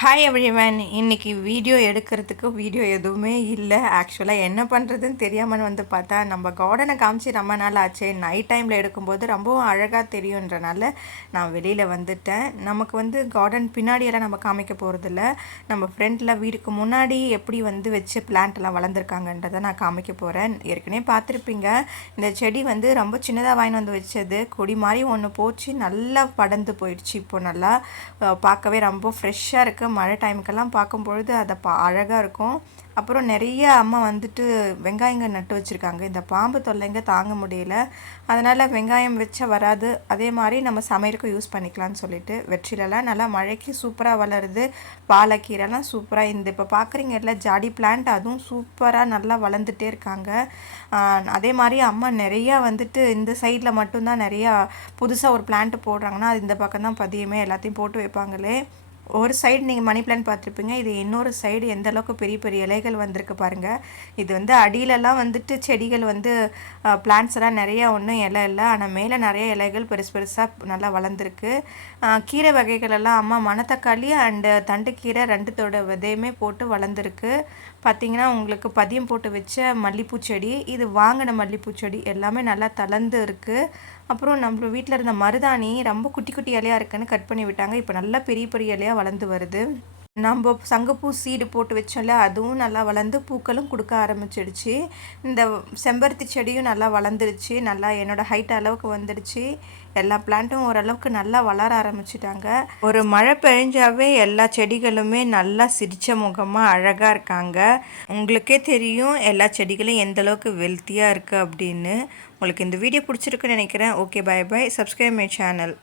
Hi everyone இன்றைக்கி video எடுக்கிறதுக்கு video எதுவுமே இல்லை. ஆக்சுவலாக என்ன பண்ணுறதுன்னு தெரியாமல் வந்து பார்த்தா நம்ம கார்டனை காமிச்சு ரொம்ப நாள் ஆச்சு. நைட் டைமில் எடுக்கும்போது ரொம்பவும் அழகாக தெரியுன்றனால நான் வெளியில் வந்துட்டேன். நமக்கு வந்து கார்டன் பின்னாடியெல்லாம் நம்ம காமிக்க போகிறதில்ல நம்ம ஃப்ரெண்டில் வீட்டுக்கு முன்னாடி எப்படி வந்து வச்சு plant எல்லாம் வளர்ந்துருக்காங்கன்றதை நான் காமிக்க போகிறேன் ஏற்கனவே பார்த்துருப்பீங்க. இந்த செடி வந்து ரொம்ப சின்னதாக வாங்கிட்டு வந்து வச்சது. கொடி மாதிரி ஒன்று போச்சு. நல்லா படர்ந்து போயிடுச்சு. இப்போ நல்லா பார்க்கவே ரொம்ப ஃப்ரெஷ்ஷாக இருக்குது மழை டைமுக்கெல்லாம் பார்க்கும்பொழுது அதை பா அழகாக இருக்கும். அப்புறம் நிறைய அம்மா வந்துட்டு வெங்காயங்கள் நட்டு வச்சுருக்காங்க. இந்த பாம்பு தொல்லைங்க தாங்க முடியல. அதனால் வெங்காயம் வச்சா வராது. அதே மாதிரி நம்ம சமையலுக்கும் யூஸ் பண்ணிக்கலாம்னு சொல்லிட்டு வெற்றிலலாம் நல்லா மழைக்கு சூப்பராக வளருது. பாலக்கீரைலாம் சூப்பராக இந்த இப்போ பார்க்குறீங்க இல்லை ஜாடி பிளான்ட் அதுவும் சூப்பராக நல்லா வளர்ந்துட்டே இருக்காங்க. அதே மாதிரி அம்மா நிறையா வந்துட்டு இந்த சைடில் மட்டும்தான் நிறையா புதுசாக ஒரு பிளான்ட் போடுறாங்கன்னா அது இந்த பக்கம் தான் பதியமே எல்லாத்தையும் போட்டு வைப்பாங்களே. ஒரு சைடு நீங்கள் மணி பிளான் பார்த்துருப்பீங்க. இது இன்னொரு சைடு எந்த அளவுக்கு பெரிய பெரிய இலைகள் வந்திருக்கு பாருங்கள் இது வந்து அடியிலலாம் வந்துட்டு செடிகள் வந்து பிளான்ஸ் எல்லாம் நிறையா ஒன்றும் இலை இல்லை. ஆனால் மேலே நிறைய இலைகள் பெருசு பெருசாக நல்லா வளர்ந்துருக்கு. கீரை வகைகள் எல்லாம் அம்மா மணத்தக்காளி அண்டு தண்டுக்கீரை ரெண்டுத்தோட விதையுமே போட்டு வளர்ந்துருக்கு. பார்த்தீங்கன்னா உங்களுக்கு பதியம் போட்டு வச்ச மல்லிப்பூ செடி இது வாங்கின மல்லிப்பூ செடி எல்லாமே நல்லா தளர்ந்து இருக்குது அப்புறம் நம்ம வீட்டில் இருந்த மருதாணி ரொம்ப குட்டி குட்டி இலையாக இருக்குன்னு கட் பண்ணி விட்டாங்க. இப்போ நல்லா பெரிய பெரிய இலையாக வளர்ந்து வருது. நம்ம சங்கப்பூ சீடு போட்டு வச்சோம்ல அதுவும் நல்லா வளர்ந்து பூக்களும் கொடுக்க ஆரம்பிச்சிடுச்சு. இந்த செம்பருத்தி செடியும் நல்லா வளர்ந்துருச்சு நல்லா என்னோடய ஹைட் அளவுக்கு வந்துடுச்சு. எல்லா பிளான்ட்டும் ஓரளவுக்கு நல்லா வளர ஆரம்பிச்சிட்டாங்க. ஒரு மழை பெழிஞ்சாவே எல்லா செடிகளுமே நல்லா சிரித்த முகமாக அழகாக இருக்காங்க. உங்களுக்கே தெரியும் எல்லா செடிகளும் எந்த அளவுக்கு வெல்த்தியாக இருக்குது அப்படின்னு. உங்களுக்கு இந்த வீடியோ பிடிச்சிருக்குன்னு நினைக்கிறேன். Okay bye bye subscribe my channel